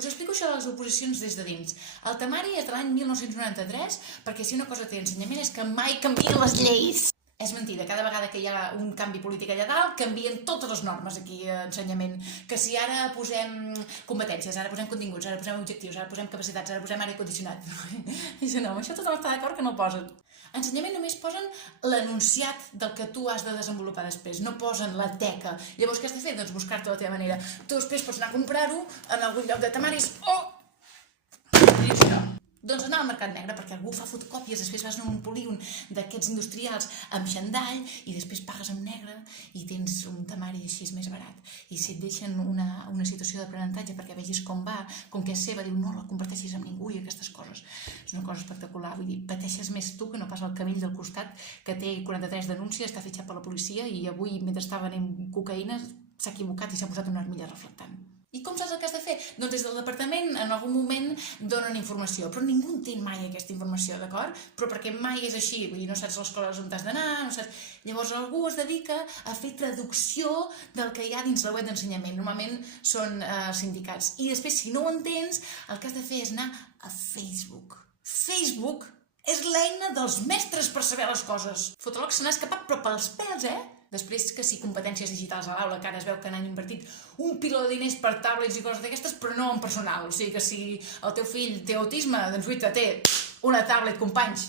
Us explico això de les oposicions des de dins. El temari és de l'any 1993, perquè si una cosa té ensenyament és que mai canvien les lleis. És mentida, cada vegada que hi ha un canvi polític allà dalt, canvien totes les normes aquí a ensenyament. Que si ara posem competències, ara posem continguts, ara posem objectius, ara posem capacitats, ara posem aire condicionat. Això no, això tothom està d'acord que no ho posen. A ensenyament només posen l'enunciat del que tu has de desenvolupar després, no posen la teca. Llavors què has de fer? Doncs buscar-te la teva manera. Tu després pots anar a comprar-ho en algun lloc de temaris o... dius no. Doncs anar al mercat negre, perquè algú fa fotocòpies, després vas a un polígon d'aquests industrials amb xandall i després pagues en negre i tens un temari així més barat. I si et deixen una situació d'aprenentatge perquè vegis com va, com que és seva, diu no la comparteixis amb ningú i aquestes coses. És una cosa espectacular, vull dir, pateixes més tu que no pas el camell del costat que té 43 denúncies, està fitxat per la policia i avui, mentre estava venent cocaïna, s'ha equivocat i s'ha posat una armilla reflectant. I com saps el que has de fer? Doncs des del departament en algun moment donen informació, però ningú entén mai aquesta informació, d'acord? Però perquè mai és així, vull dir, no saps les escoles on has d'anar, no saps... Llavors algú es dedica a fer traducció del que hi ha dins la web d'ensenyament. Normalment són sindicats. I després, si no ho entens, el que has de fer és anar a Facebook. Facebook és l'eina dels mestres per saber les coses. Fotòleg se n'ha escapat, però pels pèls, Després que sí, competències digitals a l'aula, que ara es veu que han invertit un piló de diners per tablets i coses d'aquestes, però no en personal. O sigui que si el teu fill té autisme, doncs guaita, té una tablet, companys.